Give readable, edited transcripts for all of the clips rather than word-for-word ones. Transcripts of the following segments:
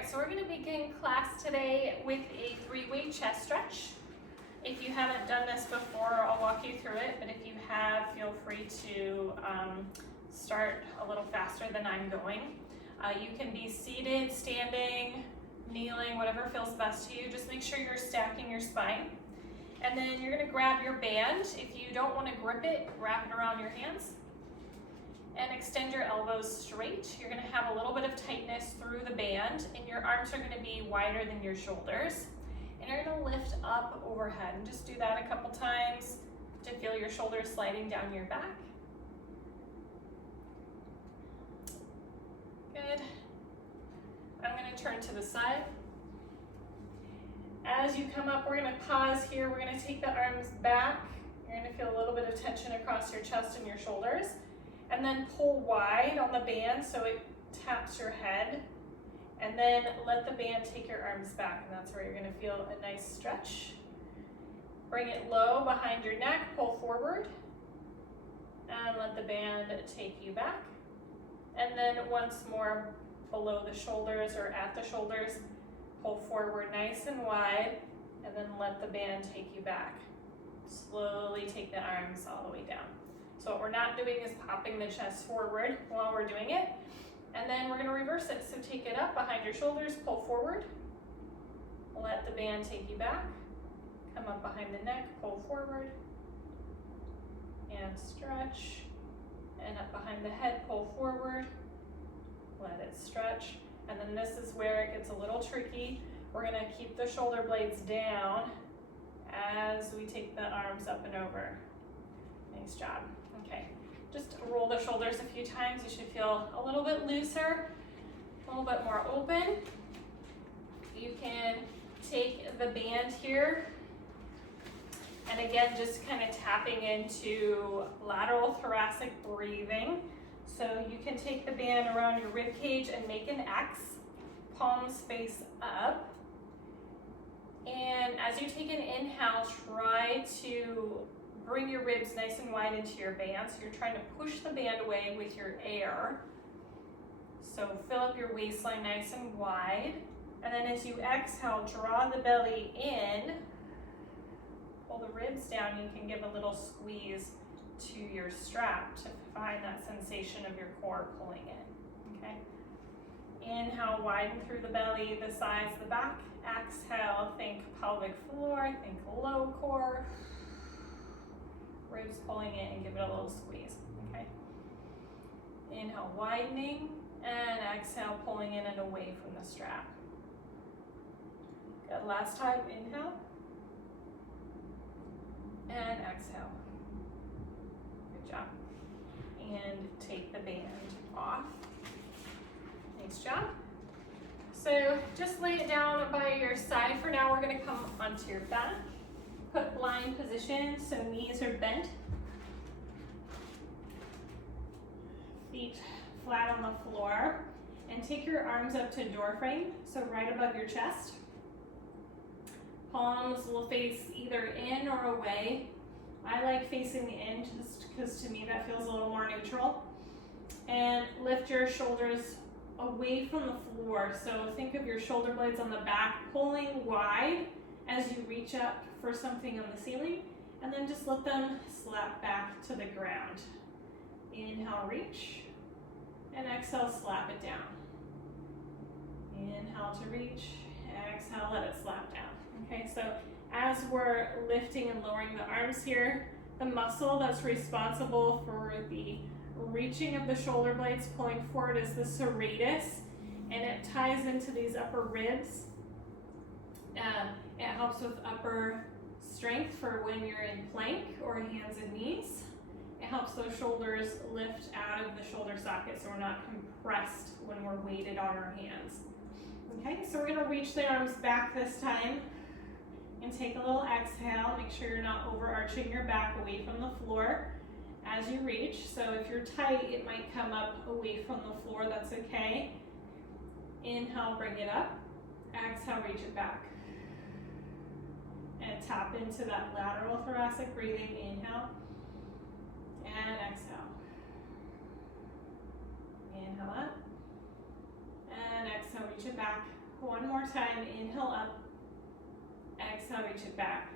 right, so we're going to begin class today with a 3-way chest stretch. If you haven't done this before, I'll walk you through it, but if you have, feel free to start a little faster than I'm going. You can be seated, standing, kneeling, whatever feels best to you. Just make sure you're stacking your spine. And then you're going to grab your band. If you don't want to grip it, wrap it around your hands. And extend your elbows straight. You're going to have a little bit of tightness through the band, and your arms are going to be wider than your shoulders. And you're going to lift up overhead, and just do that a couple times to feel your shoulders sliding down your back. Good. I'm going to turn to the side. As you come up, we're going to pause here. We're going to take the arms back. You're going to feel a little bit of tension across your chest and your shoulders. And then pull wide on the band so it taps your head. And then let the band take your arms back, and that's where you're going to feel a nice stretch. Bring it low behind your neck, pull forward, and let the band take you back. And then once more below the shoulders or at the shoulders, pull forward nice and wide, and then let the band take you back. Slowly take the arms all the way down. So what we're not doing is popping the chest forward while we're doing it. And then we're going to reverse it. So take it up behind your shoulders, pull forward. Let the band take you back. Come up behind the neck, pull forward. And stretch. And up behind the head, pull forward. Let it stretch. And then this is where it gets a little tricky. We're going to keep the shoulder blades down as we take the arms up and over. Nice job. Okay, just roll the shoulders a few times. You should feel a little bit looser, a little bit more open. You can take the band here, and again, just kind of tapping into lateral thoracic breathing. So you can take the band around your rib cage and make an X, palms face up. And as you take an inhale, try to bring your ribs nice and wide into your band. So you're trying to push the band away with your air. So fill up your waistline nice and wide. And then as you exhale, draw the belly in. Pull the ribs down. You can give a little squeeze to your strap to find that sensation of your core pulling in. Okay. Inhale, widen through the belly, the sides, the back. Exhale, think pelvic floor, think low core. Ribs pulling in, and give it a little squeeze, okay? Inhale, widening, and exhale, pulling in and away from the strap. Good, last time, inhale, and exhale. Good job. And take the band off. Nice job. So just lay it down by your side for now. We're gonna come onto your back. Put blind position, so knees are bent. Feet flat on the floor. And take your arms up to door frame, so right above your chest. Palms will face either in or away. I like facing the in just because to me that feels a little more neutral. And lift your shoulders away from the floor. So think of your shoulder blades on the back, pulling wide as you reach up for something on the ceiling, and then just let them slap back to the ground. Inhale, reach, and exhale, slap it down. Inhale to reach, exhale, let it slap down. Okay, so as we're lifting and lowering the arms here, the muscle that's responsible for the reaching of the shoulder blades pulling forward is the serratus, and it ties into these upper ribs. It helps with upper strength for when you're in plank or hands and knees. It helps those shoulders lift out of the shoulder socket so we're not compressed when we're weighted on our hands. Okay, so we're going to reach the arms back this time and take a little exhale. Make sure you're not overarching your back away from the floor as you reach. So if you're tight, it might come up away from the floor. That's okay. Inhale, bring it up. Exhale, reach it back. And tap into that lateral thoracic breathing. Inhale and exhale. Inhale up and exhale, reach it back. One more time, inhale up, exhale, reach it back.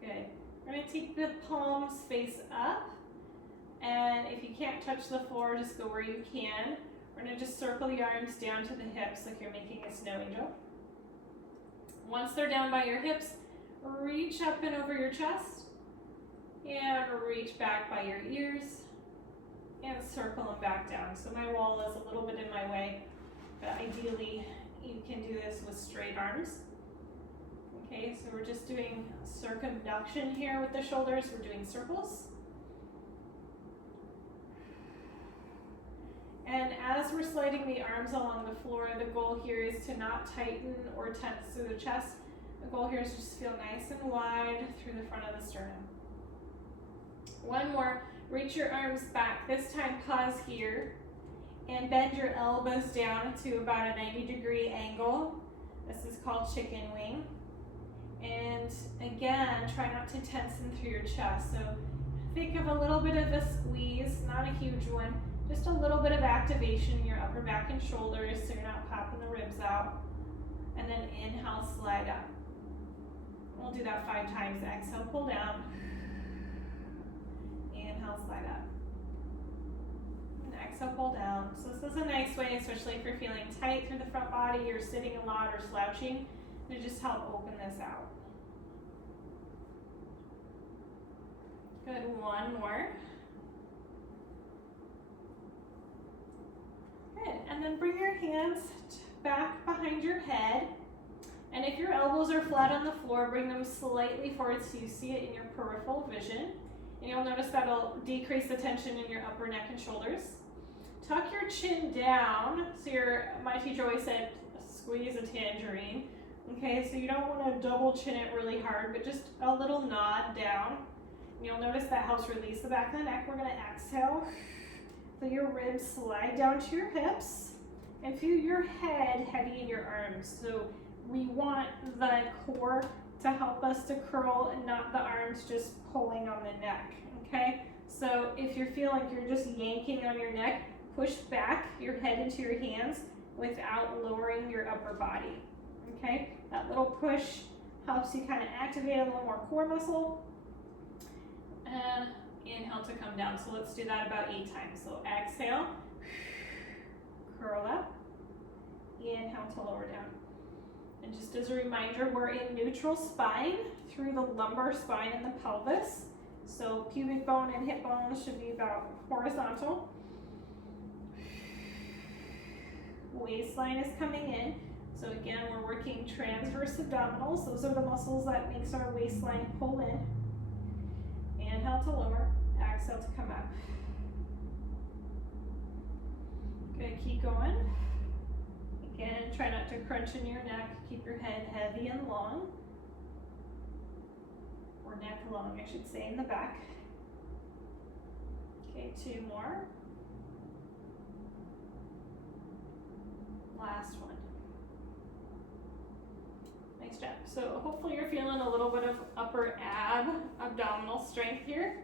Good. We're gonna take the palms face up, and if you can't touch the floor, just go where you can. We're gonna just circle the arms down to the hips like you're making a snow angel. Once they're down by your hips, reach up and over your chest, and reach back by your ears, and circle them back down. So my wall is a little bit in my way, but ideally you can do this with straight arms. Okay, so we're just doing circumduction here with the shoulders. We're doing circles. And as we're sliding the arms along the floor, the goal here is to not tighten or tense through the chest. The goal here is just feel nice and wide through the front of the sternum. One more, reach your arms back. This time pause here and bend your elbows down to about a 90-degree angle. This is called chicken wing. And again, try not to tension through your chest. So think of a little bit of a squeeze, not a huge one, just a little bit of activation in your upper back and shoulders so you're not popping the ribs out. And then inhale, slide up. We'll do that 5 times. Exhale, pull down. Inhale, slide up. And exhale, pull down. So this is a nice way, especially if you're feeling tight through the front body, you're sitting a lot or slouching, to just help open this out. Good, one more. Good, and then bring your hands back behind your head. And if your elbows are flat on the floor, bring them slightly forward so you see it in your peripheral vision. And you'll notice that'll decrease the tension in your upper neck and shoulders. Tuck your chin down. So my teacher always said, squeeze a tangerine. Okay, so you don't want to double chin it really hard, but just a little nod down. And you'll notice that helps release the back of the neck. We're going to exhale. So your ribs slide down to your hips. And feel your head heavy in your arms. So we want the core to help us to curl and not the arms just pulling on the neck, okay? So if you feel like you're just yanking on your neck, push back your head into your hands without lowering your upper body, okay? That little push helps you kind of activate a little more core muscle. And inhale to come down. So let's do that about 8 times. So exhale, curl up, inhale to lower down. And just as a reminder, we're in neutral spine through the lumbar spine and the pelvis. So pubic bone and hip bones should be about horizontal. Waistline is coming in. So again, we're working transverse abdominals. Those are the muscles that makes our waistline pull in. Inhale to lower, exhale to come up. Good, keep going. Again, try not to crunch in your neck. Keep your head heavy and long. Or neck long, I should say, in the back. Okay, 2 more. Last one. Nice job. So hopefully you're feeling a little bit of upper abdominal strength here.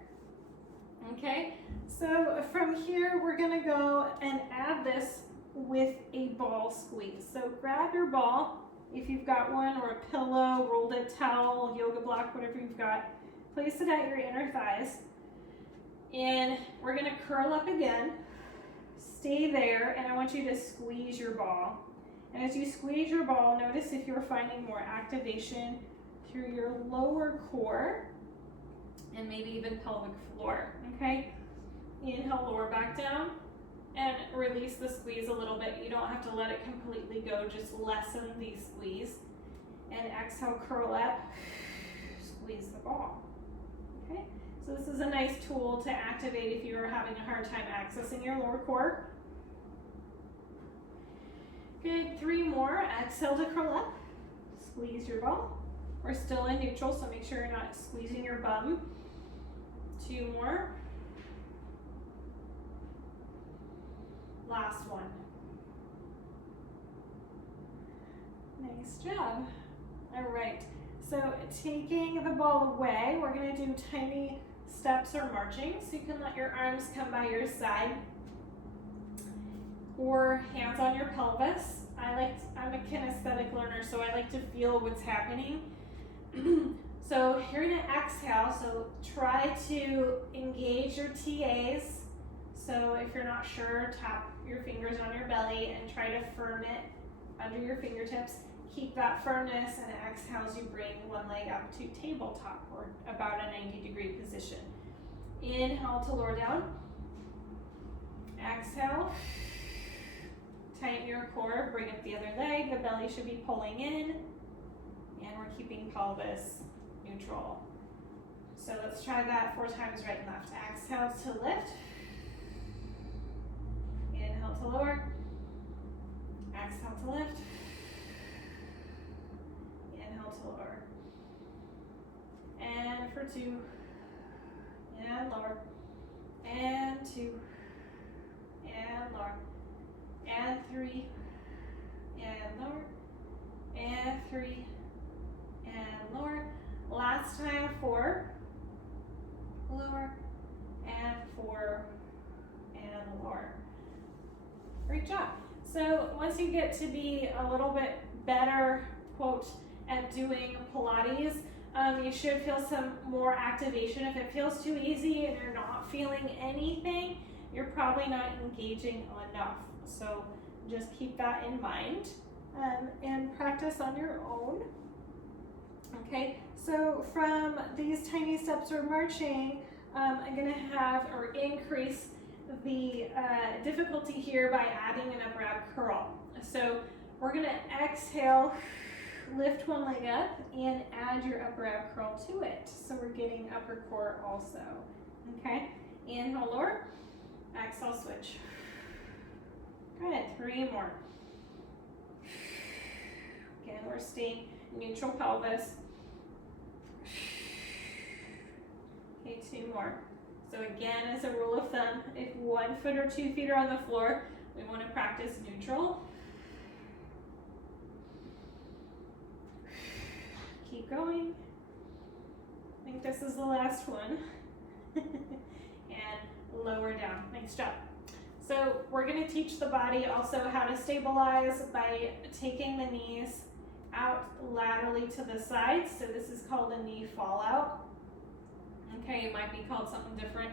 Okay, so from here we're gonna go and add this with a ball squeeze. So grab your ball, if you've got one, or a pillow, rolled a towel, yoga block, whatever you've got, place it at your inner thighs. And we're gonna curl up again, stay there, and I want you to squeeze your ball. And as you squeeze your ball, notice if you're finding more activation through your lower core and maybe even pelvic floor, okay? Inhale, lower back down. And release the squeeze a little bit. You don't have to let it completely go, just lessen the squeeze. And exhale, curl up, squeeze the ball. Okay, so this is a nice tool to activate if you're having a hard time accessing your lower core. Good, 3 more. Exhale to curl up, squeeze your ball. We're still in neutral, so make sure you're not squeezing your bum. 2 more. Last one. Nice job. All right, so taking the ball away, we're gonna do tiny steps or marching. So you can let your arms come by your side or hands on your pelvis. I'm a kinesthetic learner, so I like to feel what's happening. So you're gonna exhale, so try to engage your TAs. So if you're not sure, tap your fingers on your belly and try to firm it under your fingertips. Keep that firmness, and exhale as you bring one leg up to tabletop, or about a 90-degree position. Inhale to lower down. Exhale. Tighten your core, bring up the other leg. The belly should be pulling in, and we're keeping pelvis neutral. So let's try that 4 times, right and left. Exhale to lift. Inhale to lower. Exhale to lift. Inhale to lower. And for 2. And lower. And 2. And lower. And 3. And lower. And 3. And lower. Last time, 4. Lower. And 4. And lower. Great job. So once you get to be a little bit better, quote, at doing Pilates, you should feel some more activation. If it feels too easy and you're not feeling anything, you're probably not engaging enough. So just keep that in mind, and practice on your own. Okay, so from these tiny steps we're marching, I'm gonna have or increase the difficulty here by adding an upper ab curl. So we're gonna exhale, lift one leg up, and add your upper ab curl to it. So we're getting upper core also. Okay, inhale, lower, exhale, switch. Good, 3 more. Again, we're staying neutral pelvis. Okay, 2 more. So again, as a rule of thumb, if 1 foot or 2 feet are on the floor, we want to practice neutral. Keep going. I think this is the last one. And lower down. Nice job. So we're going to teach the body also how to stabilize by taking the knees out laterally to the sides. So this is called a knee fallout. Okay, it might be called something different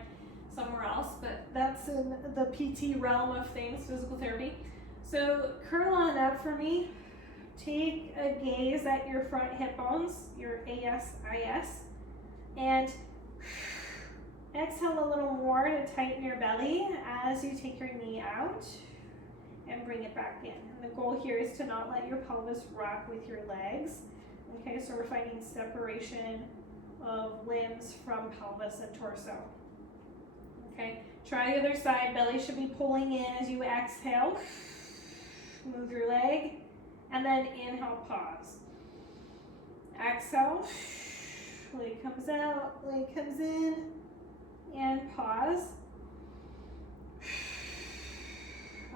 somewhere else, but that's in the PT realm of things, physical therapy. So curl on up for me. Take a gaze at your front hip bones, your ASIS, and exhale a little more to tighten your belly as you take your knee out and bring it back in. And the goal here is to not let your pelvis rock with your legs. Okay, so we're finding separation of limbs from pelvis and torso. Okay, try the other side. Belly should be pulling in as you exhale. Move your leg, and then inhale, pause. Exhale, leg comes out, leg comes in, and pause.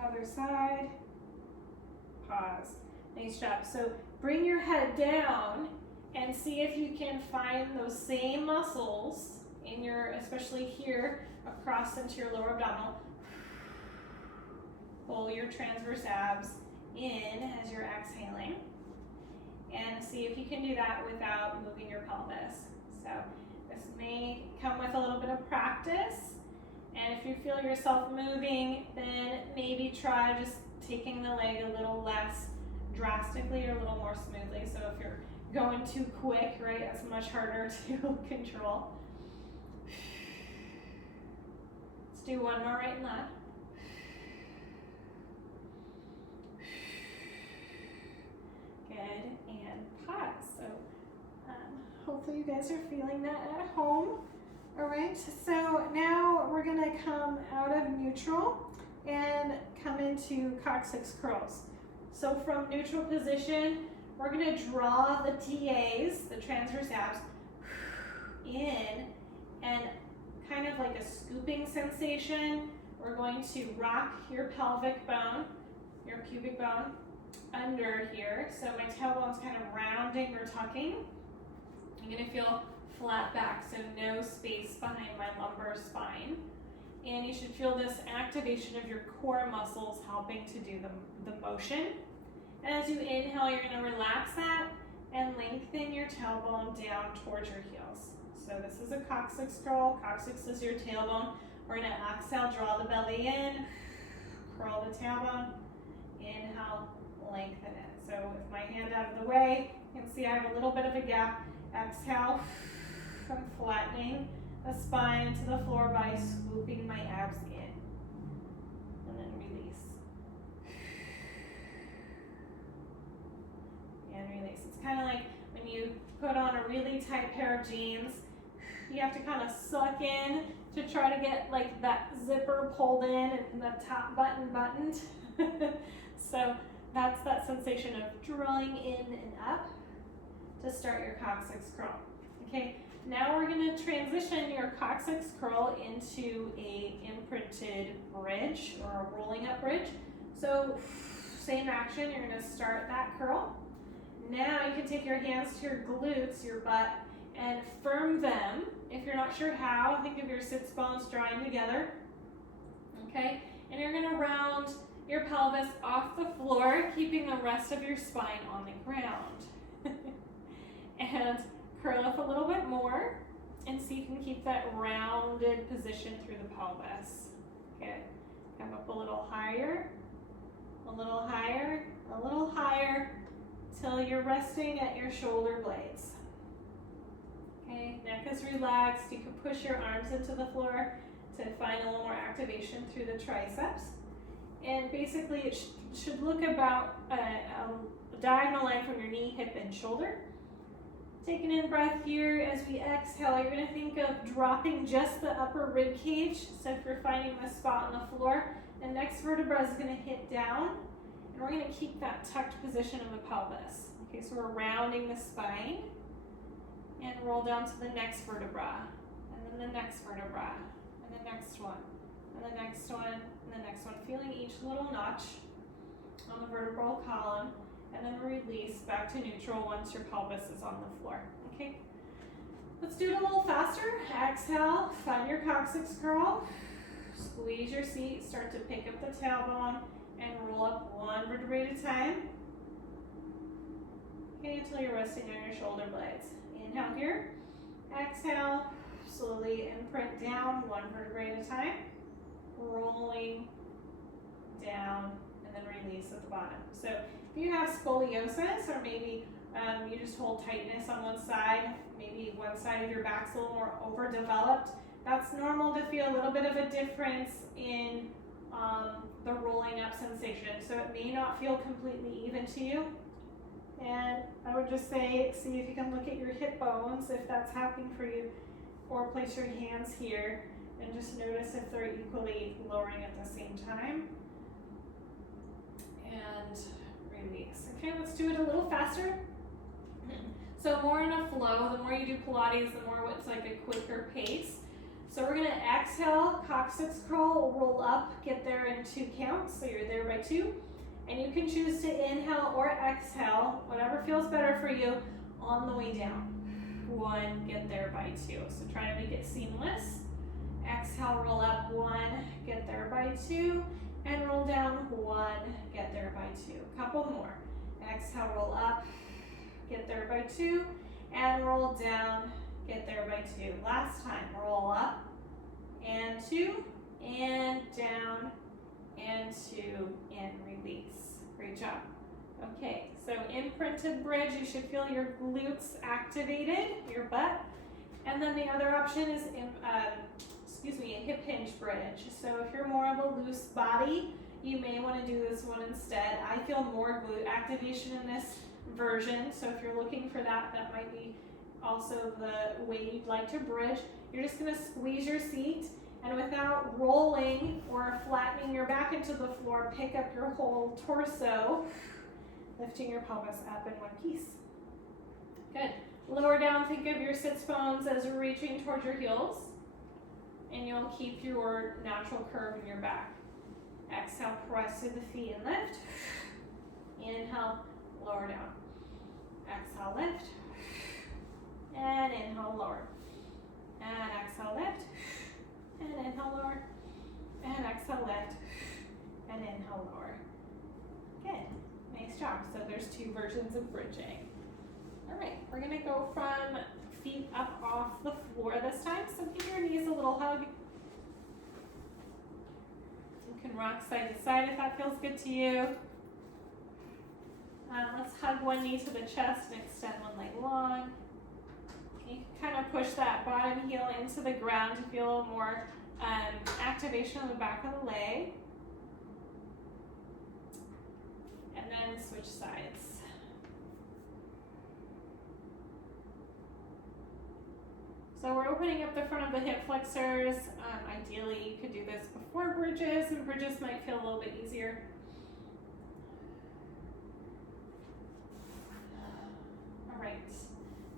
Other side, pause. Nice job. So bring your head down and see if you can find those same muscles in your, especially here, across into your lower abdominal. Pull your transverse abs in as you're exhaling, and see if you can do that without moving your pelvis. So this may come with a little bit of practice, and if you feel yourself moving, then maybe try just taking the leg a little less drastically or a little more smoothly. So if you're going too quick, right, that's much harder to control. Let's do 1 more, right and left. Good, and pause. So hopefully you guys are feeling that at home. All right, so now we're gonna come out of neutral and come into coccyx curls. So from neutral position, we're gonna draw the TAs, the transverse abs, in, and kind of like a scooping sensation. We're going to rock your pelvic bone, your pubic bone, under here. So my tailbone's kind of rounding or tucking. I'm gonna feel flat back, so no space behind my lumbar spine. And you should feel this activation of your core muscles helping to do the motion. As you inhale, you're going to relax that and lengthen your tailbone down towards your heels. So this is a coccyx curl. Coccyx is your tailbone. We're going to exhale, draw the belly in, curl the tailbone, inhale, lengthen it. So with my hand out of the way, you can see I have a little bit of a gap. Exhale, I'm flattening the spine into the floor by swooping my abs in. And then release. And release. It's kind of like when you put on a really tight pair of jeans, you have to kind of suck in to try to get like that zipper pulled in and the top button buttoned. So that's that sensation of drawing in and up to start your coccyx curl. Okay, now we're going to transition your coccyx curl into a imprinted bridge or a rolling up bridge. So same action, you're going to start that curl. Now you can take your hands to your glutes, your butt, and firm them. If you're not sure how, think of your sits bones drawing together. Okay, and you're going to round your pelvis off the floor, keeping the rest of your spine on the ground. And curl up a little bit more and see if you can keep that rounded position through the pelvis. Okay, come up a little higher, a little higher, a little higher, till you're resting at your shoulder blades. Okay, neck is relaxed. You can push your arms into the floor to find a little more activation through the triceps. And basically it should look about a diagonal line from your knee, hip, and shoulder. Taking in breath here. As we exhale, you're going to think of dropping just the upper rib cage. So if you're finding the spot on the floor, the next vertebra is going to hit down, and we're going to keep that tucked position of the pelvis. Okay, so we're rounding the spine, and roll down to the next vertebra, and then the next vertebra, and the next one, and the next one, and the next one. Feeling each little notch on the vertebral column. And then release back to neutral once your pelvis is on the floor. Okay, let's do it a little faster. Exhale, find your coccyx curl, squeeze your seat, start to pick up the tailbone, and roll up one vertebrae at a time. Okay, until you're resting on your shoulder blades. Inhale here, exhale, slowly imprint down one vertebrae at a time, rolling down, and then release at the bottom. So if you have scoliosis, or maybe you just hold tightness on one side, maybe one side of your back's a little more overdeveloped, that's normal to feel a little bit of a difference in the rolling up sensation. So it may not feel completely even to you. And I would just say, see if you can look at your hip bones, if that's happening for you, or place your hands here and just notice if they're equally lowering at the same time. And release. Okay, let's do it a little faster. So more in a flow. The more you do Pilates, the more it's like a quicker pace. So we're going to exhale, coccyx curl, roll up, get there in 2 counts. So you're there by 2. And you can choose to inhale or exhale, whatever feels better for you, on the way down. 1, get there by 2. So try to make it seamless. Exhale, roll up 1, get there by 2. And roll down 1, get there by 2. Couple more. Exhale, roll up, get there by 2, and roll down, get there by 2. Last time, roll up, and 2, and down, and 2, and release. Great job. Okay, so imprinted bridge, you should feel your glutes activated, your butt. And then the other option is a hip hinge bridge. So if you're more of a loose body, you may want to do this one instead. I feel more glute activation in this version, so if you're looking for that, that might be also the way you'd like to bridge. You're just going to squeeze your seat, and without rolling or flattening your back into the floor, pick up your whole torso, lifting your pelvis up in one piece. Good. Lower down, think of your sits bones as reaching towards your heels, and you'll keep your natural curve in your back. Exhale, press to the feet and lift. Inhale, lower down. Exhale, lift. And inhale, lower. And exhale, lift. And inhale, lower. And exhale, lift. And inhale, lower. Good. Nice job. So there's 2 versions of bridging. All right, we're gonna go from feet up off the floor this time. So give your knees a little hug. You can rock side to side if that feels good to you. Let's hug one knee to the chest and extend one leg long. You can kind of push that bottom heel into the ground to feel a little more activation on the back of the leg. And then switch sides. So we're opening up the front of the hip flexors. Ideally, you could do this before bridges, and bridges might feel a little bit easier. All right.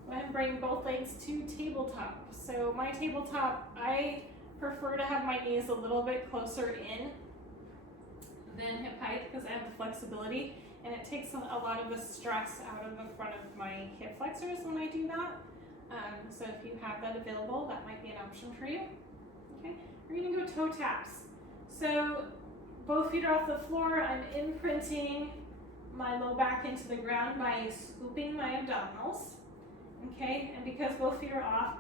Go ahead and bring both legs to tabletop. So my tabletop, I prefer to have my knees a little bit closer in than hip height because I have the flexibility, and it takes a lot of the stress out of the front of my hip flexors when I do that. So if you have that available, that might be an option for you. Okay, we're gonna go toe taps. So both feet are off the floor. I'm imprinting my low back into the ground by scooping my abdominals. Okay, and because both feet are off,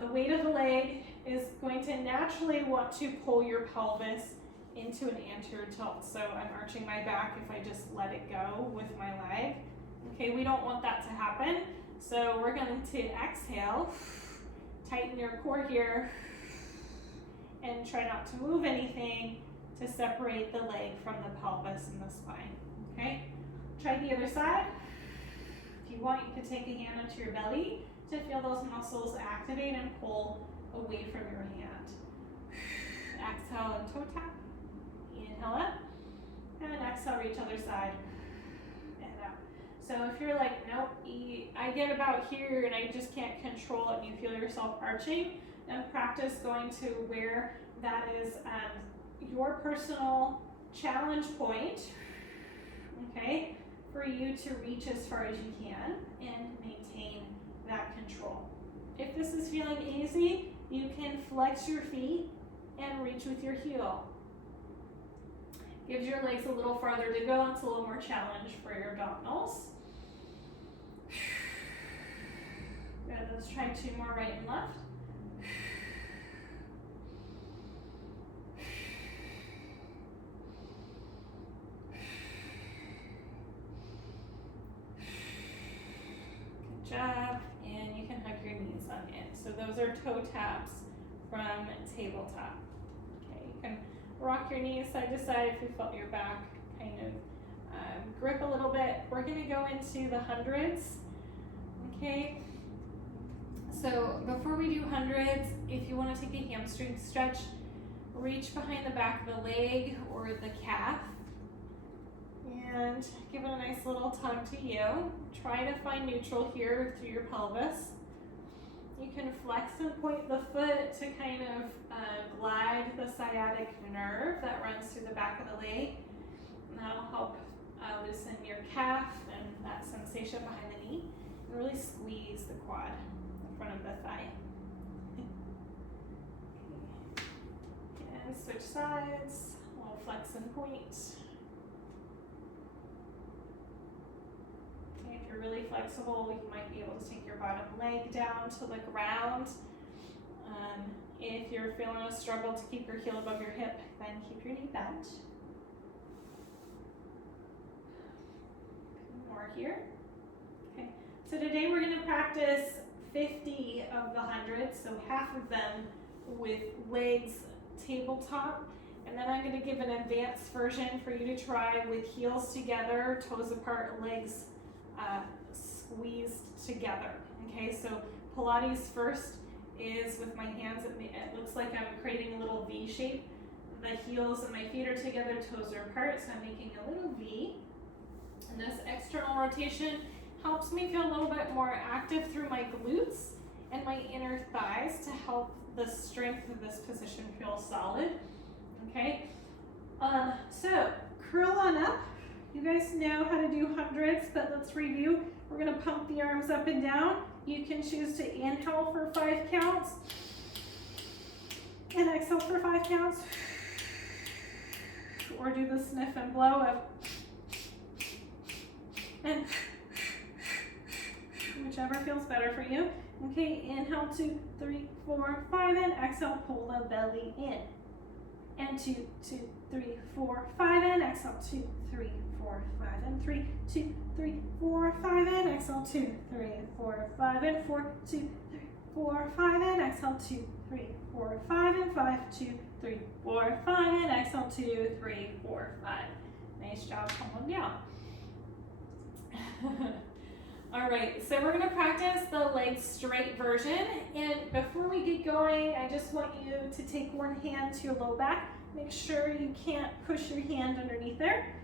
the weight of the leg is going to naturally want to pull your pelvis into an anterior tilt. So I'm arching my back if I just let it go with my leg. Okay, we don't want that to happen. So we're going to exhale, tighten your core here, and try not to move anything to separate the leg from the pelvis and the spine. Okay, try the other side. If you want, you can take a hand onto your belly to feel those muscles activate and pull away from your hand. Exhale and toe tap. Inhale up, and exhale, reach other side, and out. So if you're like, nope, I get about here and I just can't control it, and you feel yourself arching, then practice going to where that is your personal challenge point, okay, for you to reach as far as you can and maintain that control. If this is feeling easy, you can flex your feet and reach with your heel. Gives your legs a little farther to go. It's a little more challenge for your abdominals. Good, let's try 2 more right and left. Good job. And you can hug your knees on in. So those are toe taps from tabletop. Okay, you can rock your knees side to side if you felt your back kind of grip a little bit. We're going to go into the hundreds. Okay, so before we do hundreds, if you want to take a hamstring stretch, reach behind the back of the leg or the calf and give it a nice little tug to you. Try to find neutral here through your pelvis. You can flex and point the foot to kind of glide the sciatic nerve that runs through the back of the leg. And that'll help loosen your calf and that sensation behind the knee. And really squeeze the quad in front of the thigh. And switch sides. A little flex and point. Okay, if you're really flexible, you might be able to take your bottom leg down to the ground. If you're feeling a struggle to keep your heel above your hip, then keep your knee bent. More here. Okay, so today we're going to practice 50 of the 100, so half of them with legs tabletop, and then I'm going to give an advanced version for you to try with heels together, toes apart, legs squeezed together. Okay, so Pilates first is with my hands, it looks like I'm creating a little V shape. The heels and my feet are together, toes are apart, so I'm making a little V. And this external rotation helps me feel a little bit more active through my glutes and my inner thighs to help the strength of this position feel solid. Okay, so curl on up. You guys know how to do hundreds, but let's review. We're going to pump the arms up and down. You can choose to inhale for 5 counts and exhale for 5 counts, or do the sniff and blow of and whichever feels better for you. Okay, inhale, 2, 3, 4, 5, and exhale, pull the belly in. And 2, 2, 3, 4, 5, and exhale, 2, 3, 4, 5, and 3, 2, 3, 4, 5, and exhale, 2, 3, 4, 5, and 4, 2, 3, 4, 5, and exhale, 2, 3, 4, 5, and 5, 2, 3, 4, 5, and exhale, 2, 3, 4, 5. Nice job, calm down. All right, so we're gonna practice the leg straight version. And before we get going, I just want you to take one hand to your low back. Make sure you can't push your hand underneath there.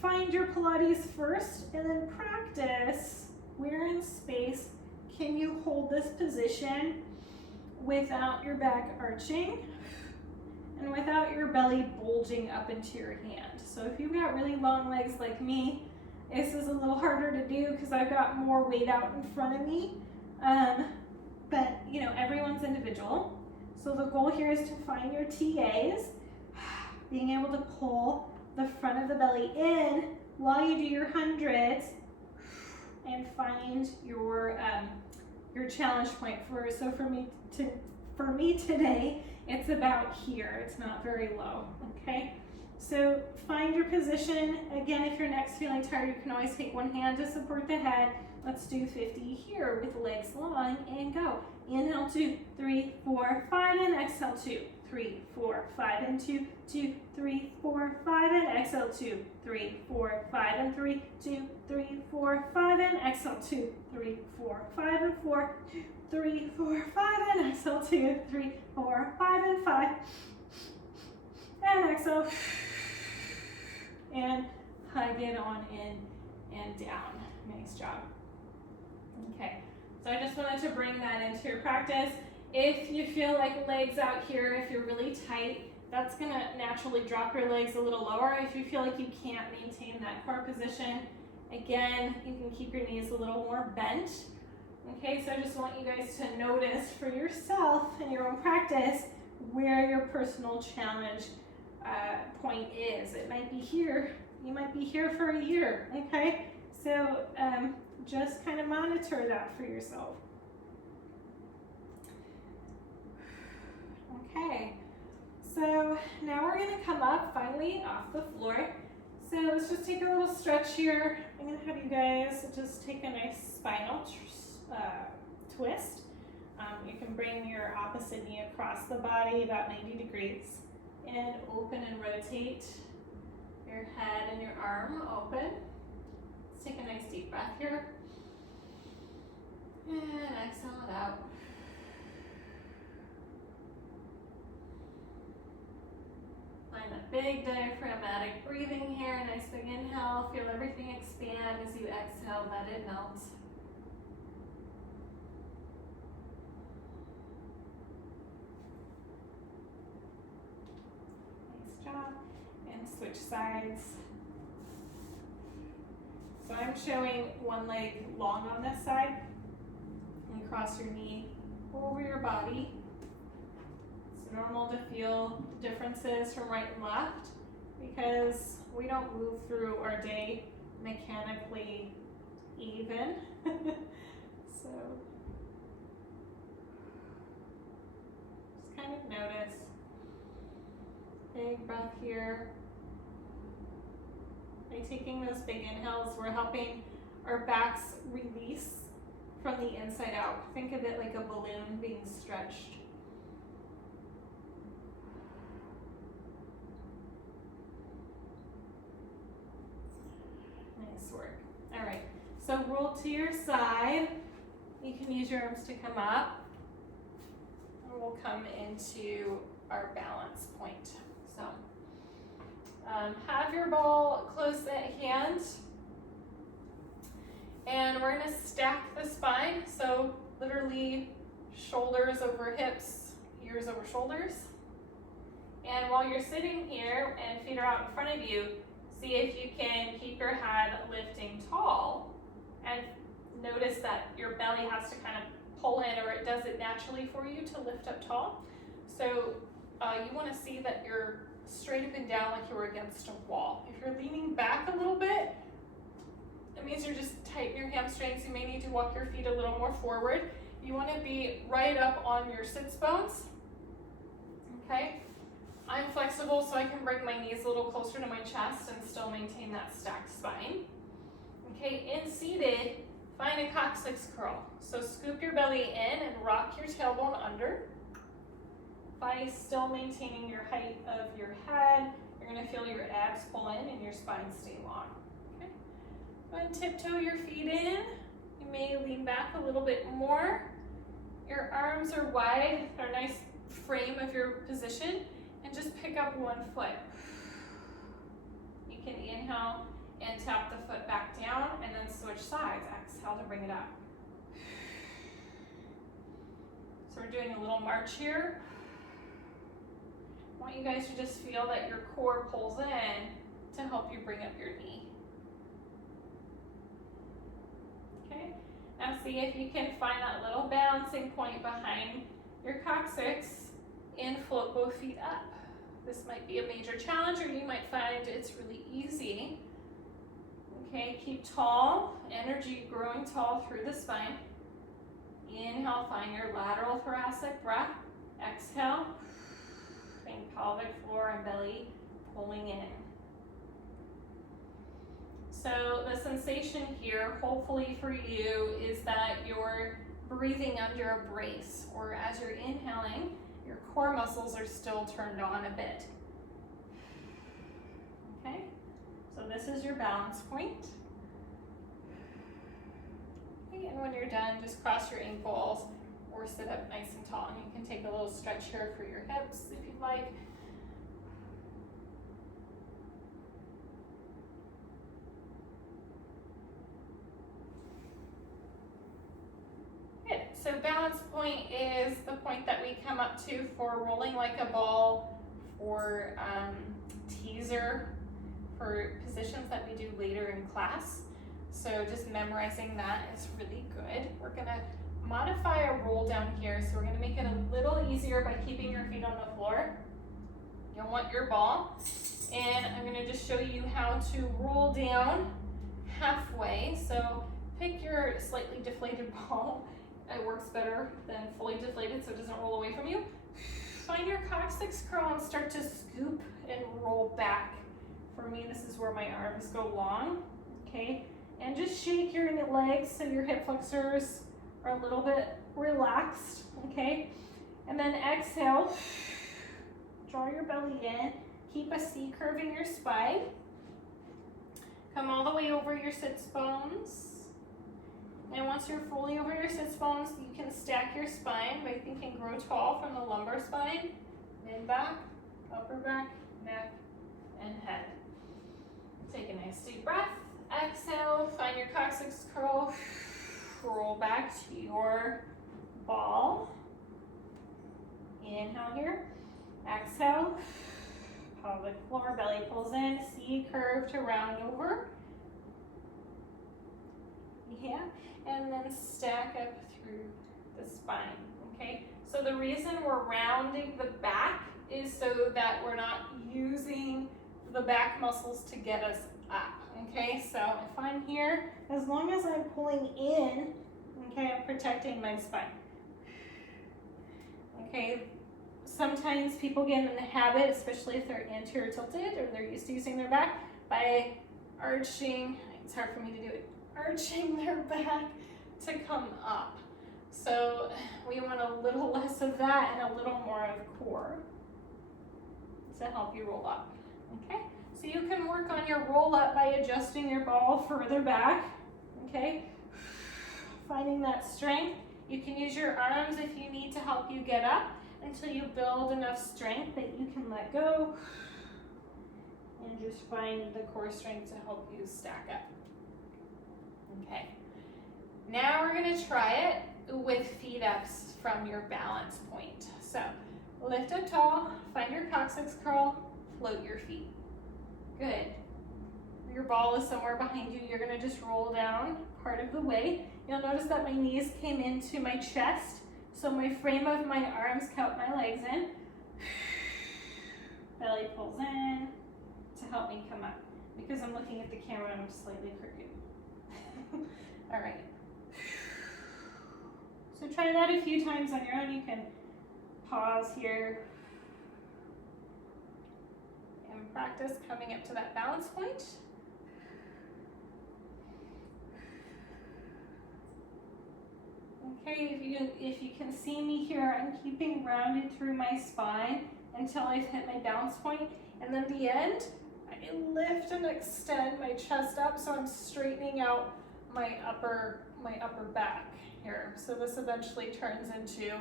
Find your Pilates first and then practice where in space can you hold this position without your back arching and without your belly bulging up into your hand. So if you've got really long legs like me, this is a little harder to do because I've got more weight out in front of me. But you know, everyone's individual. So the goal here is to find your TAs, being able to pull the front of the belly in while you do your hundreds, and find your challenge point. For me today, it's about here. It's not very low. Okay. So find your position. Again, if your neck's feeling tired, you can always take one hand to support the head. Let's do 50 here with legs long and go. Inhale, 2, 3, 4, 5, and exhale, 2, 3, 4, 5, and 2, 2, 3, 4, 5, and exhale, 2, 3, 4, 5, and 3, 2, 3, 4, 5, and exhale, 2, 3, 4, 5, and 4, 2, 3, 4, 5, and exhale, 2, 3, 4, 5, and 5, and exhale. And hug it on in and down. Nice job. Okay, so I just wanted to bring that into your practice. If you feel like legs out here, if you're really tight, that's gonna naturally drop your legs a little lower. If you feel like you can't maintain that core position, again, you can keep your knees a little more bent. Okay, so I just want you guys to notice for yourself in your own practice where your personal challenge point is. It might be here. You might be here for a year. Okay, so just kind of monitor that for yourself. Okay, so now we're going to come up finally off the floor. So let's just take a little stretch here. I'm going to have you guys just take a nice spinal twist. You can bring your opposite knee across the body about 90 degrees and open and rotate your head and your arm open. Let's take a nice deep breath here. And exhale it out. Find that big diaphragmatic breathing here. Nice big inhale. Feel everything expand as you exhale. Let it melt. Nice job. And switch sides. So I'm showing one leg long on this side. And cross your knee over your body. It's normal to feel differences from right and left because we don't move through our day mechanically even. So just kind of notice. Big breath here. By taking those big inhales, we're helping our backs release from the inside out. Think of it like a balloon being stretched. Nice work. All right, so roll to your side. You can use your arms to come up. And we'll come into our balance point. So have your ball close at hand. And we're gonna stack the spine. So literally shoulders over hips, ears over shoulders. And while you're sitting here and feet are out in front of you, see if you can keep your head lifting tall and notice that your belly has to kind of pull in, or it does it naturally for you to lift up tall. So you want to see that you're straight up and down like you were against a wall. If you're leaning back a little bit, That means you're just tight in your hamstrings. You may need to walk your feet a little more forward. You want to be right up on your sits bones. Okay? I'm flexible, so I can bring my knees a little closer to my chest and still maintain that stacked spine. Okay, in seated, find a coccyx curl. So scoop your belly in and rock your tailbone under. By still maintaining your height of your head, you're going to feel your abs pull in and your spine stay long. Okay, go ahead and tiptoe your feet in. You may lean back a little bit more. Your arms are wide, they're a nice frame of your position, and just pick up one foot. You can inhale and tap the foot back down and then switch sides. Exhale to bring it up. So we're doing a little march here. I want you guys to just feel that your core pulls in to help you bring up your knee. Okay, now see if you can find that little balancing point behind your coccyx and float both feet up. This might be a major challenge, or you might find it's really easy. Okay, keep tall, energy growing tall through the spine. Inhale, find your lateral thoracic breath. Exhale, think pelvic floor and belly pulling in. So the sensation here, hopefully for you, is that you're breathing under a brace, or as you're inhaling, your core muscles are still turned on a bit. Okay, so this is your balance point. Okay, and when you're done, just cross your ankles or sit up nice and tall. And you can take a little stretch here for your hips if you'd like. Good. So balance point is the point that we come up to for rolling like a ball, for teaser, for positions that we do later in class. So just memorizing that is really good. We're gonna modify a roll down here, so we're gonna make it a little easier by keeping your feet on the floor. You'll want your ball, and I'm gonna just show you how to roll down halfway. So pick your slightly deflated ball. It works better than fully deflated, so it doesn't roll away from you. Find your coccyx curl and start to scoop and roll back. For me, this is where my arms go long, okay? And just shake your legs so your hip flexors are a little bit relaxed, okay? And then exhale, draw your belly in, keep a C curve in your spine. Come all the way over your sits bones. And once you're fully over your sits bones, you can stack your spine by thinking grow tall from the lumbar spine, mid back, upper back, neck, and head. Take a nice deep breath. Exhale, find your coccyx curl, roll back to your ball. Inhale here. Exhale, pelvic floor, belly pulls in, C curve to round over. Yeah, and then stack up through the spine, okay? So the reason we're rounding the back is so that we're not using the back muscles to get us up, okay? So if I'm here, as long as I'm pulling in, okay, I'm protecting my spine. Okay, sometimes people get in the habit, especially if they're anterior tilted or they're used to using their back, by arching, it's hard for me to do it, arching their back to come up. So we want a little less of that and a little more of core to help you roll up, okay? So you can work on your roll up by adjusting your ball further back, okay? Finding that strength. You can use your arms if you need to help you get up until you build enough strength that you can let go and just find the core strength to help you stack up. Okay, now we're gonna try it with feet ups from your balance point. So lift up tall, find your coccyx curl, float your feet. Good. Your ball is somewhere behind you. You're gonna just roll down part of the way. You'll notice that my knees came into my chest, so my frame of my arms count my legs in. Belly pulls in to help me come up. Because I'm looking at the camera, I'm slightly crooked. All right. So try that a few times on your own. You can pause here and practice coming up to that balance point. Okay, if you can see me here, I'm keeping rounded through my spine until I've hit my balance point, and then the end, I lift and extend my chest up, so I'm straightening out my upper back here. So this eventually turns into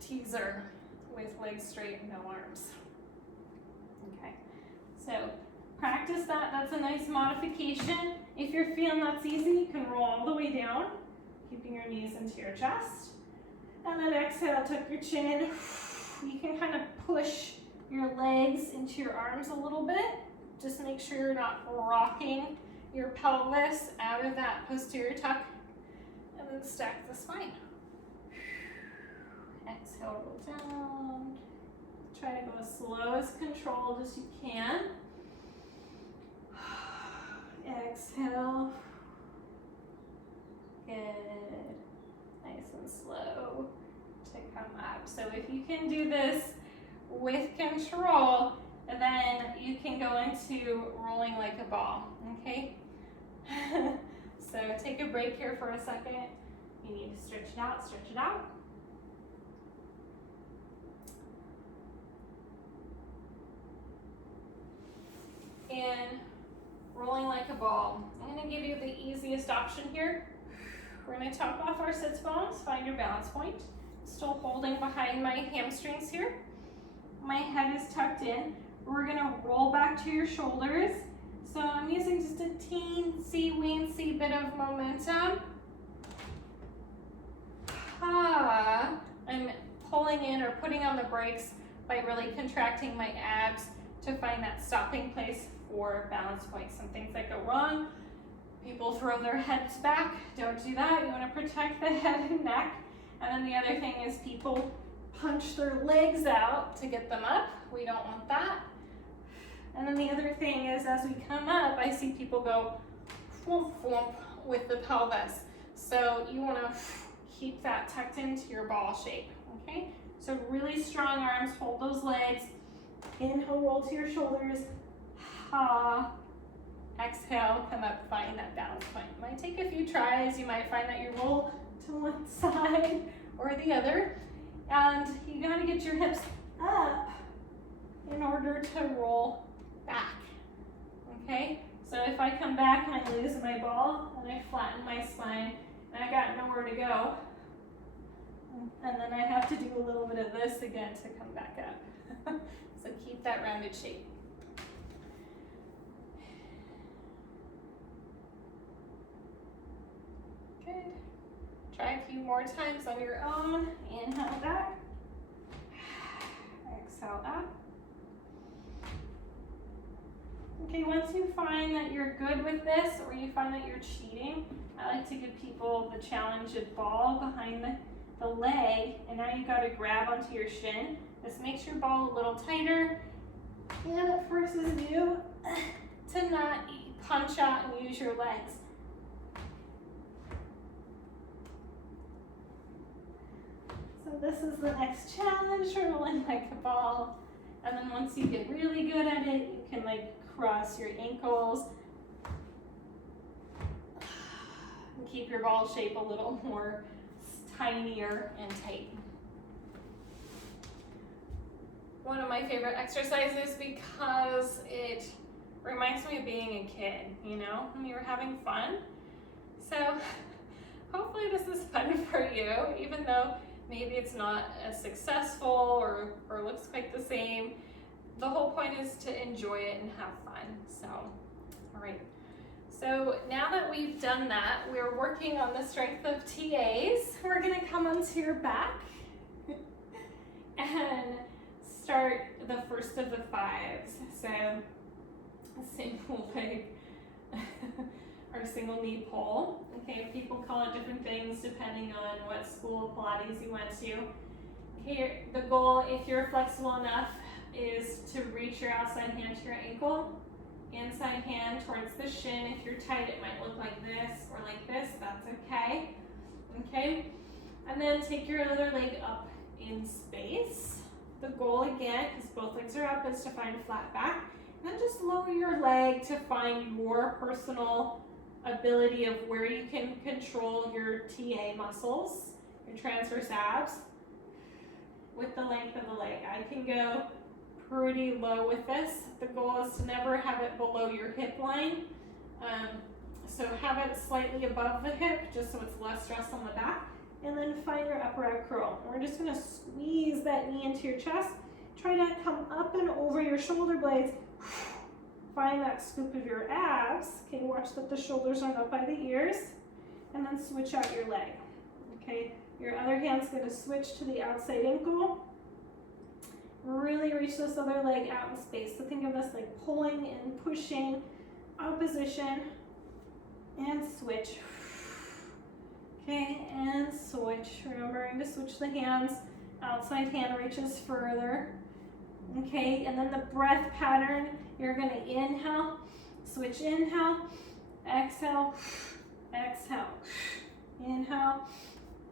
teaser with legs straight and no arms. Okay, so practice that. That's a nice modification. If you're feeling that's easy, you can roll all the way down, keeping your knees into your chest. And then exhale, tuck your chin. You can kind of push your legs into your arms a little bit. Just make sure you're not rocking your pelvis out of that posterior tuck. And then stack the spine. Exhale, roll down. Try to go as slow as controlled as you can. Exhale. Good. Nice and slow to come up. So if you can do this with control, then you can go into rolling like a ball, okay? So take a break here for a second. You need to stretch it out, stretch it out. And rolling like a ball. I'm going to give you the easiest option here. We're going to top off our sits bones, find your balance point. Still holding behind my hamstrings here. My head is tucked in. We're going to roll back to your shoulders. So I'm using just a teensy-weensy bit of momentum. I'm pulling in or putting on the brakes by really contracting my abs to find that stopping place for balance points. Some things that go wrong, people throw their heads back. Don't do that. You want to protect the head and neck. And then the other thing is people punch their legs out to get them up. We don't want that. And then the other thing is, as we come up, I see people go flump, flump with the pelvis. So you want to keep that tucked into your ball shape, okay? So really strong arms, hold those legs. Inhale, roll to your shoulders. Ha. Exhale, come up, find that balance point. It might take a few tries. You might find that you roll to one side or the other. And you gotta get your hips up in order to roll back, okay? So if I come back and I lose my ball and I flatten my spine and I got nowhere to go, and then I have to do a little bit of this again to come back up. So keep that rounded shape. Good. Try a few more times on your own. Inhale back. Exhale up. Okay, once you find that you're good with this, or you find that you're cheating, I like to give people the challenge of ball behind the leg, and now you got to grab onto your shin. This makes your ball a little tighter, and it forces you to not punch out and use your legs. So this is the next challenge, rolling like a ball. And then once you get really good at it, you can like cross your ankles and keep your ball shape a little more tinier and tight. One of my favorite exercises because it reminds me of being a kid, you know, when you were having fun. So hopefully this is fun for you, even though maybe it's not as successful or looks quite the same. The whole point is to enjoy it and have fun. So, all right. So now that we've done that, we're working on the strength of TAs. We're gonna come onto your back and start the first of the fives. So single leg or single knee pull. Okay, people call it different things depending on what school of Pilates you went to. Okay, the goal, if you're flexible enough, is to reach your outside hand to your ankle Inside hand towards the shin. If you're tight, it might look like this or like this. That's okay. Okay. And then take your other leg up in space. The goal again, because both legs are up, is to find a flat back. And then just lower your leg to find your personal ability of where you can control your TA muscles, your transverse abs, with the length of the leg. I can go pretty low with this. The goal is to never have it below your hip line. So have it slightly above the hip, just so it's less stress on the back. And then find your upper ab curl. We're just gonna squeeze that knee into your chest. Try to come up and over your shoulder blades. Find that scoop of your abs. Okay, watch that the shoulders aren't up by the ears. And then switch out your leg. Okay, your other hand's gonna switch to the outside ankle. Really reach this other leg out in space. So think of this like pulling and pushing, opposition, and switch. Okay, and switch. Remembering to switch the hands. Outside hand reaches further. Okay, and then the breath pattern, you're gonna inhale, switch inhale, exhale, exhale, inhale,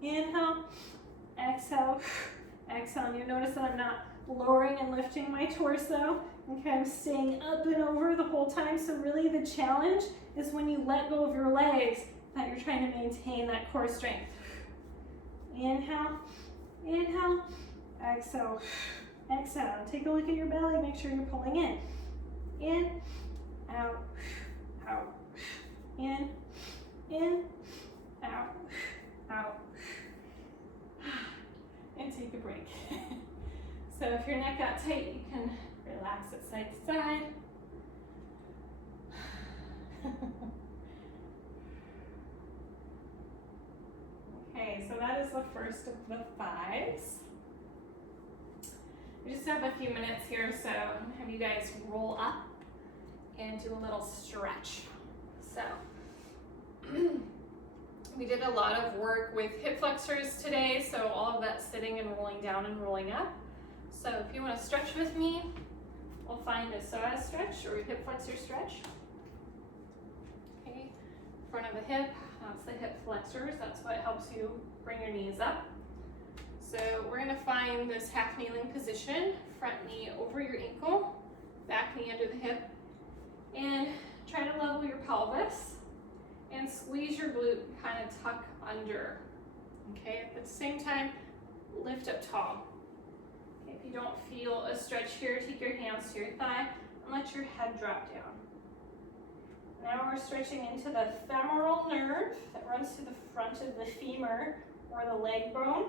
inhale, exhale, exhale. And you notice that I'm not lowering and lifting my torso. Okay, I'm staying up and over the whole time. So really the challenge is when you let go of your legs that you're trying to maintain that core strength. Inhale, inhale, exhale, exhale. Take a look at your belly, make sure you're pulling in, out, out, in, out, out, and take a break. So if your neck got tight, you can relax it side to side. Okay, so that is the first of the 5s. We just have a few minutes here, so I'm gonna have you guys roll up and do a little stretch. So we did a lot of work with hip flexors today, so all of that sitting and rolling down and rolling up. So if you want to stretch with me, we'll find a psoas stretch or a hip flexor stretch. Okay, front of the hip, that's the hip flexors. That's what helps you bring your knees up. So we're going to find this half kneeling position, front knee over your ankle, back knee under the hip, and try to level your pelvis and squeeze your glute, kind of tuck under. Okay, at the same time, lift up tall. Okay, if you don't feel a stretch here, take your hands to your thigh and let your head drop down. Now we're stretching into the femoral nerve that runs through the front of the femur or the leg bone.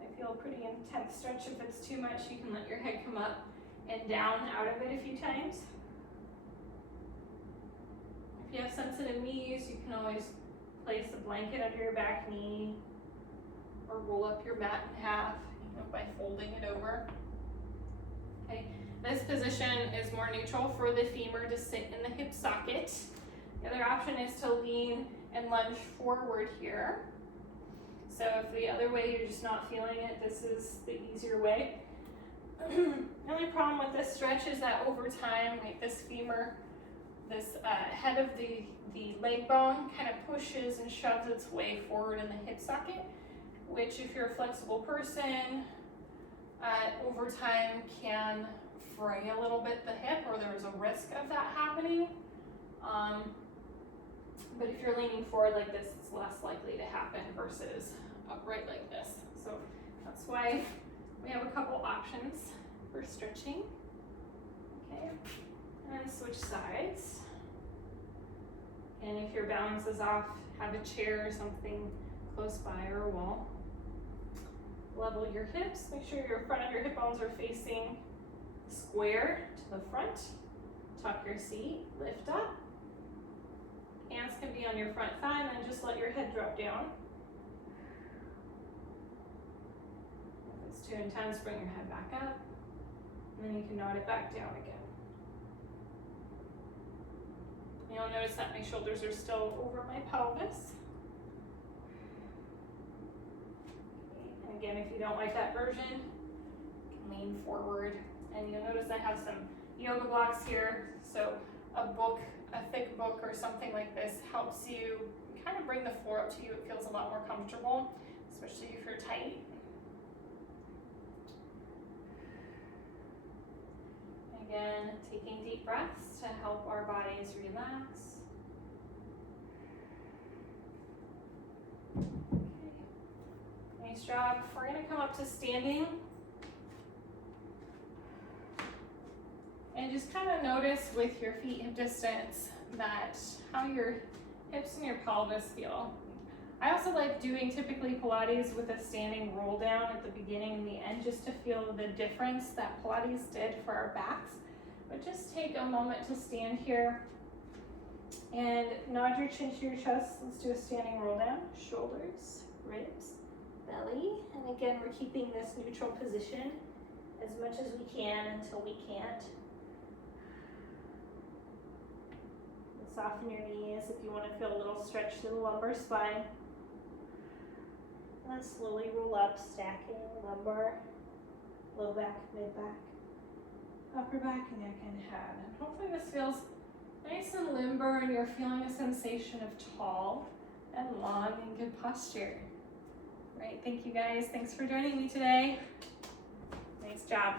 I feel a pretty intense stretch. If it's too much, you can let your head come up and down out of it a few times. If you have sensitive knees, you can always place a blanket under your back knee or roll up your mat in half, by folding it over. Okay, this position is more neutral for the femur to sit in the hip socket. The other option is to lean and lunge forward here. So if the other way you're just not feeling it, this is the easier way. The only problem with this stretch is that over time, like this femur, this head of the leg bone kind of pushes and shoves its way forward in the hip socket, which if you're a flexible person, over time can fray a little bit the hip, or there's a risk of that happening. But if you're leaning forward like this, it's less likely to happen versus upright like this. So that's why we have a couple options for stretching. Okay, and then switch sides. And if your balance is off, have a chair or something close by or a wall. Level your hips. Make sure your front of your hip bones are facing square to the front. Tuck your seat, lift up. Hands can be on your front thigh, and then just let your head drop down. If it's too intense, bring your head back up, and then you can nod it back down again. You'll notice that my shoulders are still over my pelvis. Okay. And again, if you don't like that version, you can lean forward, and you'll notice I have some yoga blocks here. So a book, a thick book or something like this helps you kind of bring the floor up to you. It feels a lot more comfortable, especially if you're tight. Again, taking deep breaths to help our bodies relax. Okay. Nice job. We're going to come up to standing. And just kind of notice with your feet hip distance that how your hips and your pelvis feel. I also like doing typically Pilates with a standing roll down at the beginning and the end just to feel the difference that Pilates did for our backs. But just take a moment to stand here and nod your chin to your chest. Let's do a standing roll down. Shoulders, ribs, belly. And again, we're keeping this neutral position as much as we can until we can't. Soften your knees if you want to feel a little stretch to the lumbar spine. And then slowly roll up, stacking lumbar, low back, mid back, upper back, neck, and head. And hopefully this feels nice and limber and you're feeling a sensation of tall and long and good posture. Right, thank you guys. Thanks for joining me today. Nice job.